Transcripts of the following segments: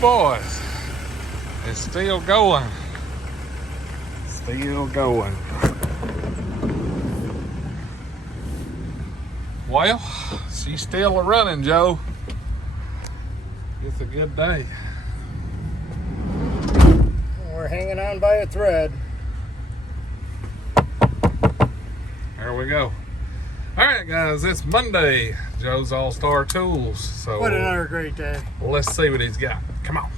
boys, it's still going. Still going. Well, she's still running, Joe. It's a good day. We're hanging on by a thread. There we go. All right, guys, it's Monday. Joe's AllStar Tools. So What another great day. let's see what he's got. Come on.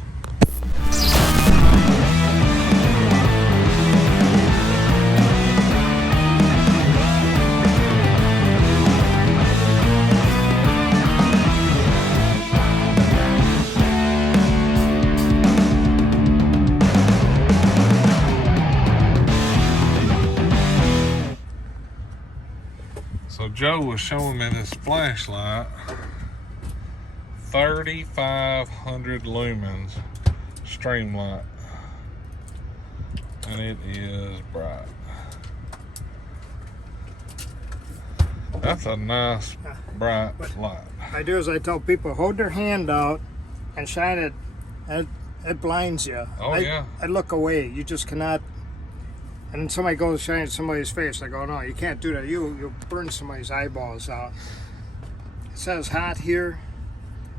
So Joe was showing me this flashlight, 3,500 lumens, StreamLight, and it is bright. That's a nice bright light. What I do is I tell people, hold their hand out and shine it, and it blinds you. Oh, yeah. I look away. You just cannot. And then somebody goes shine at somebody's face. I go, no, you can't do that. You'll burn somebody's eyeballs out. It says hot here.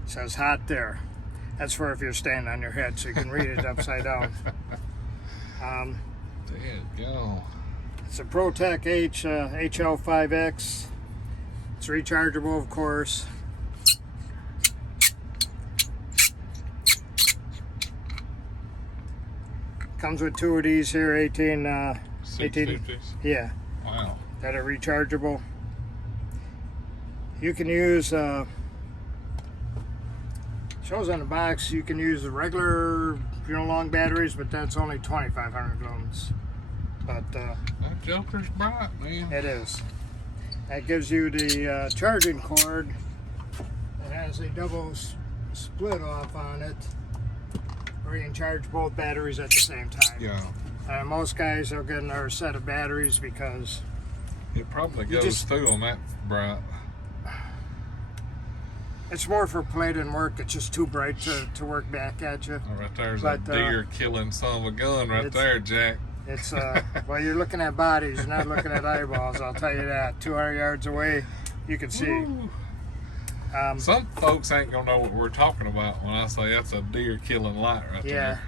It says hot there. That's for if you're standing on your head, so you can read it upside down. There you go. It's a ProTech HL5X. It's rechargeable, of course. Comes with two of these here, 18, 650s. Yeah, Wow. that are rechargeable. You can use, shows on the box, you can use the regular, long batteries, but that's only 2,500 lumens. But That joker's bright, man. it is. That gives you the charging cord. It has a double split off on it, where you can charge both batteries at the same time. Yeah. Most guys will get another set of batteries because It probably goes through on that bright. it's more for play than work. It's just too bright to work back at you. Oh, right there's But, a deer killing son of a gun right there, Jack. It's well, you're looking at bodies, you're not looking at eyeballs. I'll tell you that. 200 yards away, you can see. Some folks ain't gonna know what we're talking about when I say that's a deer killing light right Yeah. there.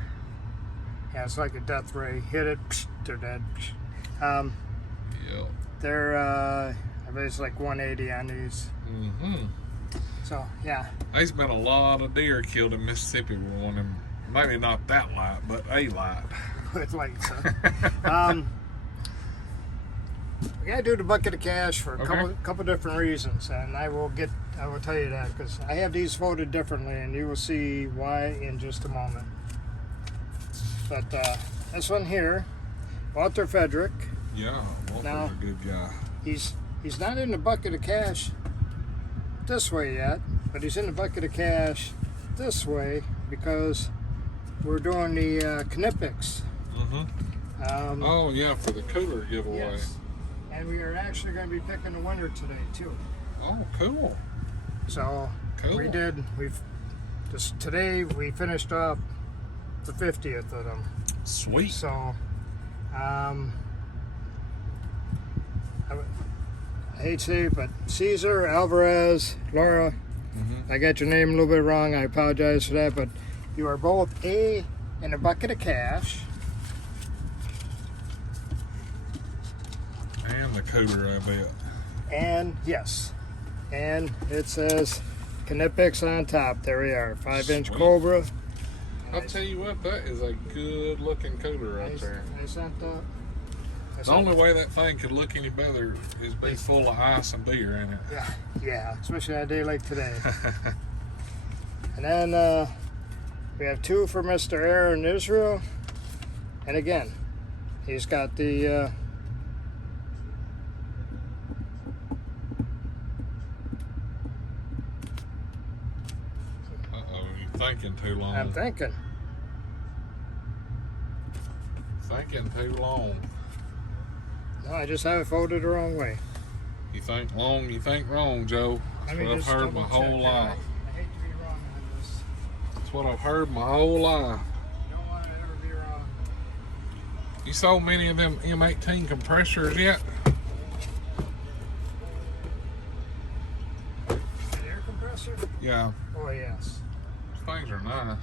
Yeah, it's like a death ray. Hit it, psh, they're dead. Yep. They're I bet it's like 180 on these. Mm-hmm. So yeah. There's been a lot of deer killed in Mississippi with one of them. Maybe not that light, but a light. With lights. We gotta do the bucket of cash for a couple different reasons, and I will tell you that because I have these folded differently, and you will see why in just a moment. But this one here, Walter Frederick. Yeah, Walter's Now, a good guy. He's not in the bucket of cash this way yet, but he's in the bucket of cash this way because we're doing the Knipex. Mm-hmm. Oh yeah, for the cooler giveaway. Yes. And we are actually going to be picking the winner today too. Oh, cool. So Cool. today we finished off the 50th of them. Sweet. So I hate to say it, but Caesar, Alvarez, Laura, I got your name a little bit wrong. I apologize for that, but you are both in a bucket of cash. And the cooler, I bet. And yes, and it says Knipex on top. There we are, 5-inch Sweet. Cobra. I'll tell you what, that is a good looking cooler right there. I sent The only way that thing could look any better is be full of ice and beer in it. Yeah, especially on a day like today. And then we have two for Mr. Aaron Israel. And again, he's got the Uh-oh, you're thinking too long. I'm thinking. Thinking too long. No, I just have it folded the wrong way. You think long, you think wrong, Joe. That's what I've heard my whole life. I hate to be wrong on this. That's That's what I've heard my whole life. You don't want to ever be wrong. You sold many of them M18 compressors yet? An air compressor? Yeah. Oh, yes. Things are nice.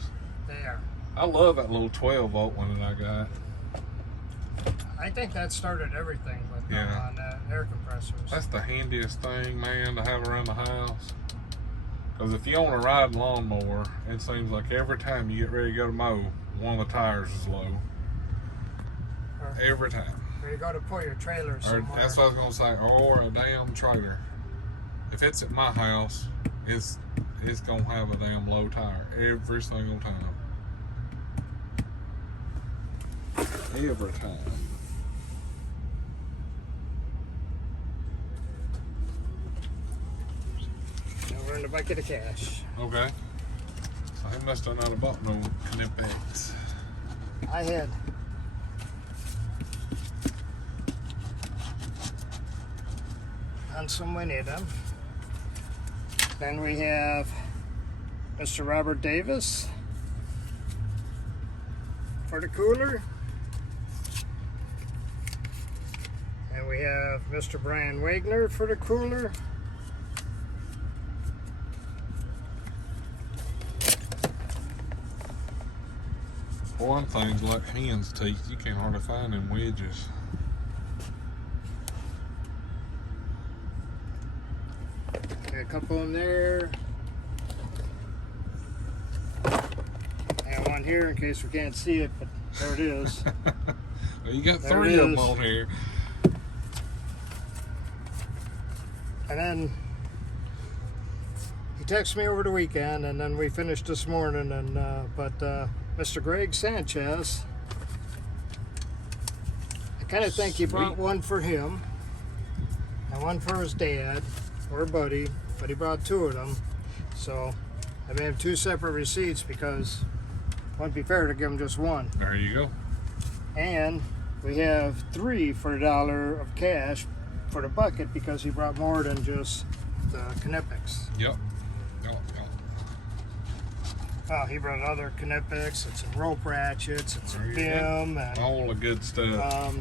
They are. I love that little 12 volt one that I got. I think that started everything with Yeah. on air compressors. That's the handiest thing, man, to have around the house. Because if you own a riding lawnmower, it seems like every time you get ready to go to mow, one of the tires is low. Every time. Or you go to pull your trailer Or somewhere. that's what I was going to say. Or a damn trailer. If it's at my house, it's going to have a damn low tire every single time. Every time. Now we're in the bucket of cash. Okay. So he must have not bought no Knipex. I had on so many of them. Then we have Mr. Robert Davis for the cooler. And we have Mr. Brian Wagner for the cooler. One thing's like hen's teeth. You can't hardly find them wedges. Got a couple in there. And one here in case we can't see it, but there it is. Well, you got There three it of them is. on here. And then he texted me over the weekend, and then we finished this morning. And Mr. Greg Sanchez, I kind of think he brought Sweet. one for him and one for his dad or buddy, but he brought two of them. So I made him two separate receipts because it wouldn't be fair to give him just one. There you go. And we have three for $1 of cash for the bucket because he brought more than just the Knipex. Yep. Yep. Oh, he brought other Knipex and some rope ratchets and some There you go. BIM. And, All the good stuff.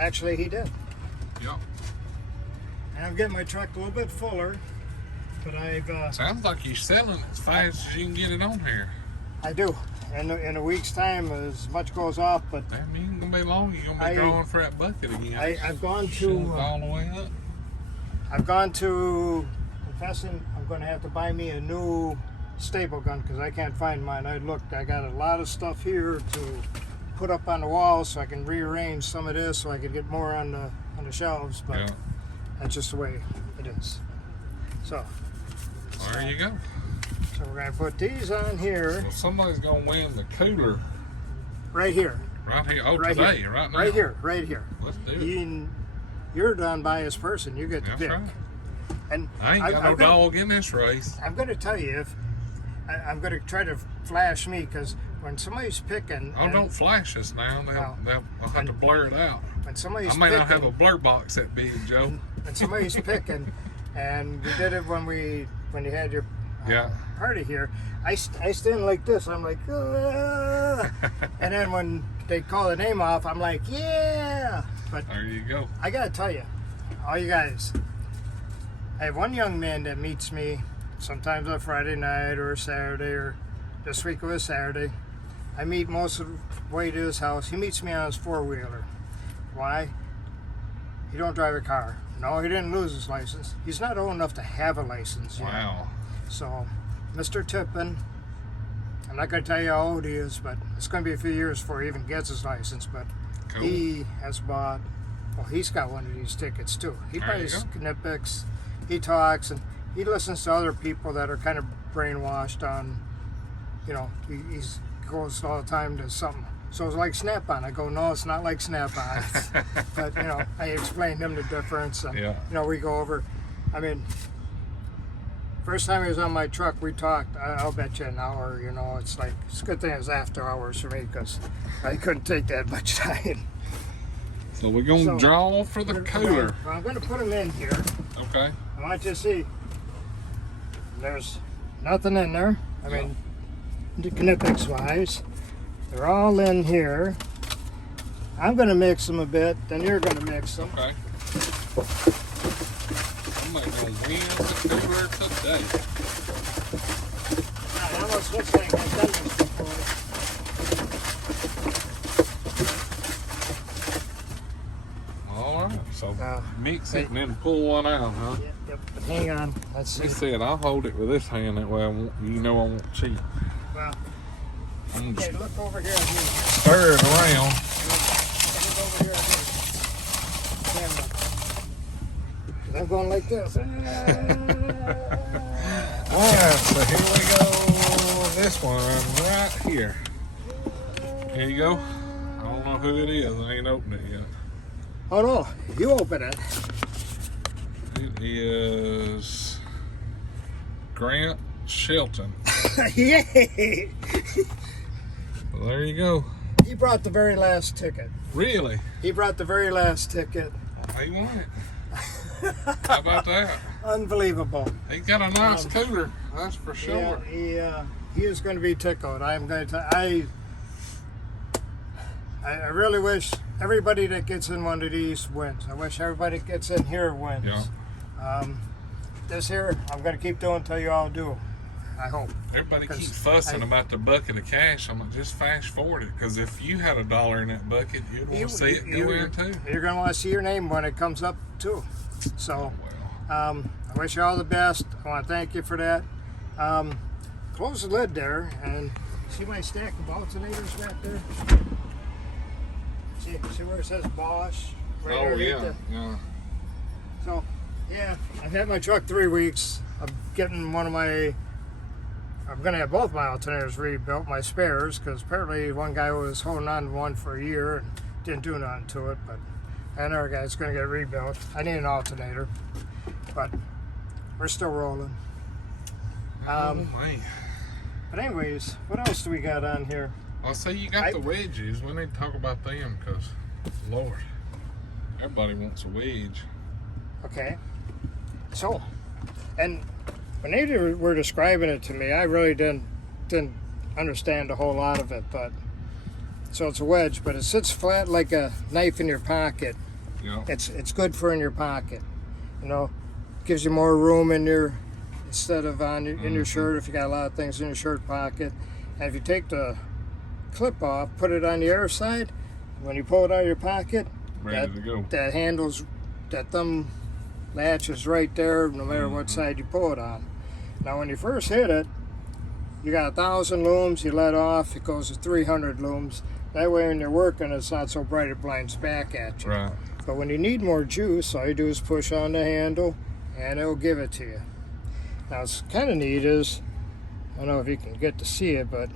actually, he did. Yep. And I'm getting my truck a little bit fuller, but Sounds like you're selling as fast as you can get it on here. I do. In a week's time, as much goes off, but That ain't gonna be long. You're gonna be drawing for that bucket again. I've gone Shove to all the way up. confessing I'm going to have to buy me a new staple gun because I can't find mine. I looked, I got a lot of stuff here to put up on the wall so I can rearrange some of this so I could get more on the shelves, but Yeah. that's just the way it is. So There you go. so we're going to put these on here, Well, somebody's gonna win the cooler right here, right here. Oh, right today, here, right now. right here, right here. Let's do it. You're the unbiased person. You get to That's pick. right. And I ain't got no I'm gonna- dog in this race. I'm going to tell you if I'm going to try to flash me because when somebody's picking, Oh, and don't flash us now. I'll have to blur it out. when somebody's I may not have a picking, blur box that big, Joe. when somebody's picking, and we did it when you had your Yeah. party here. I stand like this. I'm like, "Ah." And then when they call the name off, I'm like, yeah. But There you go. I gotta tell you, all you guys, I have one young man that meets me sometimes on Friday night or Saturday, or this week it was Saturday. I meet most of the way to his house. He meets me on his four-wheeler. Why? He don't drive a car. No, he didn't lose his license. He's not old enough to have a license yet. Wow. So, Mr. Tippin, I'm not going to tell you how old he is, but it's going to be a few years before he even gets his license. But Cool. he has bought, well, he's got one of these tickets too. He There you buys go. Knipex, he talks, and he listens to other people that are kind of brainwashed on, you know, he goes all the time to something. So it's like Snap-on. I go, no, it's not like Snap-on. But, you know, I explained him the difference. And, Yeah. you know, we go over, I mean, first time he was on my truck, we talked, I'll bet you an hour, you know, it's like, it's a good thing it was after hours for me because I couldn't take that much time. So we're gonna So, draw for the cooler. I'm going to put them in here. Okay. I want you to see, there's nothing in there. I mean, the Knipex wise. They're all in here. I'm going to mix them a bit, then you're going to mix them. Okay. I'm not going to win the cooler today. That almost looks like I've done this before. All right. So mix it wait. and then pull one out, huh? Yep. But hang on. Let's see. Like I said, I'll hold it with this hand. That way I won't, I won't cheat. Well, I'm okay, look over here at me. stir it around. Look over here at me. Camera. I'm going like this. Alright, so here we go. This one right here. Here you go. I don't know who it is. I ain't opened it yet. Oh no, you open it. It is Grant Shelton. Yay! Well, there you go. He brought the very last ticket. Really? He brought the very last ticket. He won it. How about that? Unbelievable. He got a nice cooler, that's for sure. Yeah, he is going to be tickled. I'm going to. I really wish everybody that gets in one of these wins. I wish everybody that gets in here wins. Yeah. This here, I'm going to keep doing until you all do. I hope. Everybody keeps fussing about the bucket of cash. I'm like, just fast forward it, because if you had $1 in that bucket, you'd want to see it go in too. You're going to want to see your name when it comes up too. So, Well, I wish you all the best. I want to thank you for that. Close the lid there and see my stack of alternators back there. See where it says Bosch? Right oh underneath yeah, it? yeah. So, yeah, I've had my truck 3 weeks. I'm getting I'm going to have both my alternators rebuilt, my spares, because apparently one guy was holding on to one for a year and didn't do nothing to it, but another guy's going to get rebuilt. I need an alternator, but we're still rolling. Man. But anyways, what else do we got on here? I'll say you got the wedges. We need to talk about them, because, Lord, everybody wants a wedge. Okay. So, and when they were describing it to me, I really didn't understand a whole lot of it, but so it's a wedge, but it sits flat like a knife in your pocket. Yeah. It's good for in your pocket. You know, gives you more room in your instead of in your shirt if you got a lot of things in your shirt pocket. And if you take the clip off, put it on the other side, when you pull it out of your pocket, Ready to go. that handles, that thumb latch is right there no matter what side you pull it on. Now when you first hit it, you got 1,000 looms, you let off, it goes to 300 looms. That way when you're working, it's not so bright it blinds back at you. Right. But when you need more juice, all you do is push on the handle and it'll give it to you. Now it's kind of neat is, I don't know if you can get to see it, but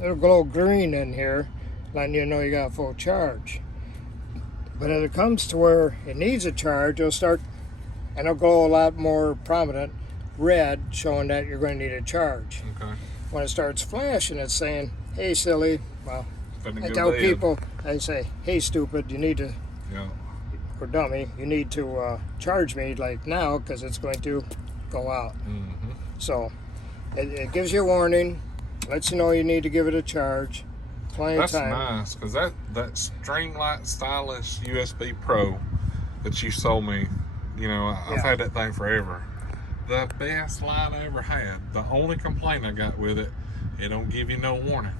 it'll glow green in here, letting you know you got a full charge. But if it comes to where it needs a charge, it'll start, and it'll glow a lot more prominent red, showing that you're going to need a charge. Okay. When it starts flashing, it's saying, hey silly, well, Finna I go tell dead. people, I say, hey stupid, you need to, Yeah. or dummy, you need to charge me like now, because it's going to go out. Mm-hmm. So it gives you a warning, lets you know you need to give it a charge. Plenty That's of time. nice, because that StreamLight Stylus USB Pro that you sold me, you know, I've had that thing forever. The best light I ever had. The only complaint I got with it, it don't give you no warning.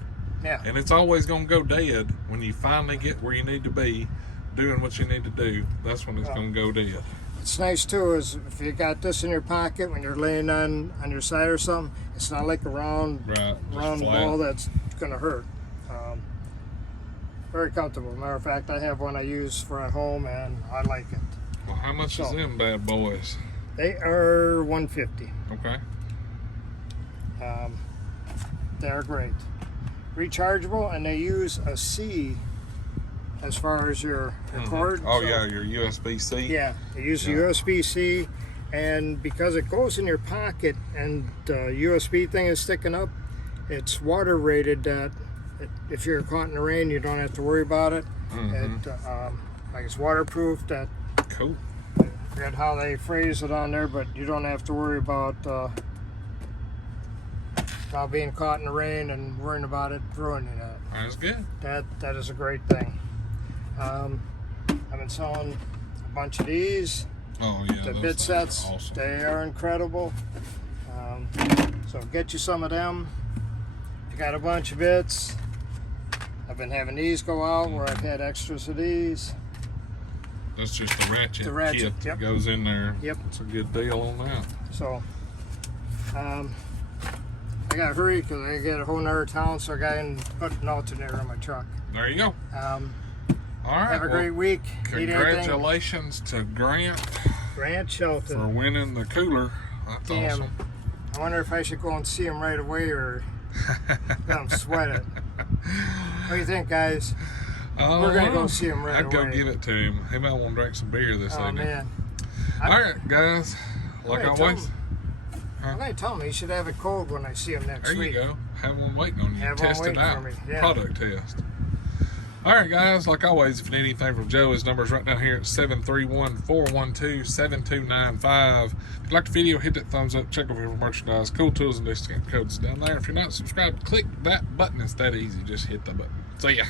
Yeah. And it's always going to go dead when you finally get where you need to be, doing what you need to do. That's when it's going to go dead. It's nice too is if you got this in your pocket when you're laying on your side or something, it's not like a round Right. round Just ball flat. that's gonna hurt. Very comfortable. Matter of fact, I have one I use for at home and I like it. Well, how much is them bad boys? They are $150. Okay. They're great. Rechargeable, and they use a C as far as your cord. Oh, so- yeah, your USB-C. Yeah, they use USB-C, and because it goes in your pocket and the USB thing is sticking up, it's water rated that if you're caught in the rain, you don't have to worry about it. Like it's waterproof. That Cool. I forget how they phrase it on there, but you don't have to worry about without being caught in the rain and worrying about it ruining it. That's good. That is a great thing. I've been selling a bunch of these. Oh yeah, The those bit things sets, are awesome. they are incredible. So get you some of them. If you got a bunch of bits, I've been having these go out where I've had extras of these. That's just the ratchet, ratchet, kit yep. that goes in there. Yep. It's a good deal on that. So, I gotta hurry because I get a whole nother town, so I got to put an alternator on my truck. There you go. All right. Have a great week. Need anything? Congratulations to Grant Shelton. for winning the cooler. That's Damn. awesome. I wonder if I should go and see him right away or let him sweat it. What do you think, guys? We're going to go see him right I'd away. go give it to him. He might want to drink some beer this Oh, evening. man. All right, guys. Like always. I'm going to tell him he should have it cold when I see him next There week. you go. Have one waiting on you. Have one Test it waiting out. for me. Yeah. Product test. All right, guys. Like always, if you need anything from Joe, his number's right down here at 731-412-7295. If you like the video, hit that thumbs up. Check over here for merchandise, cool tools, and discount codes down there. If you're not subscribed, click that button. It's that easy. Just hit the button. See ya.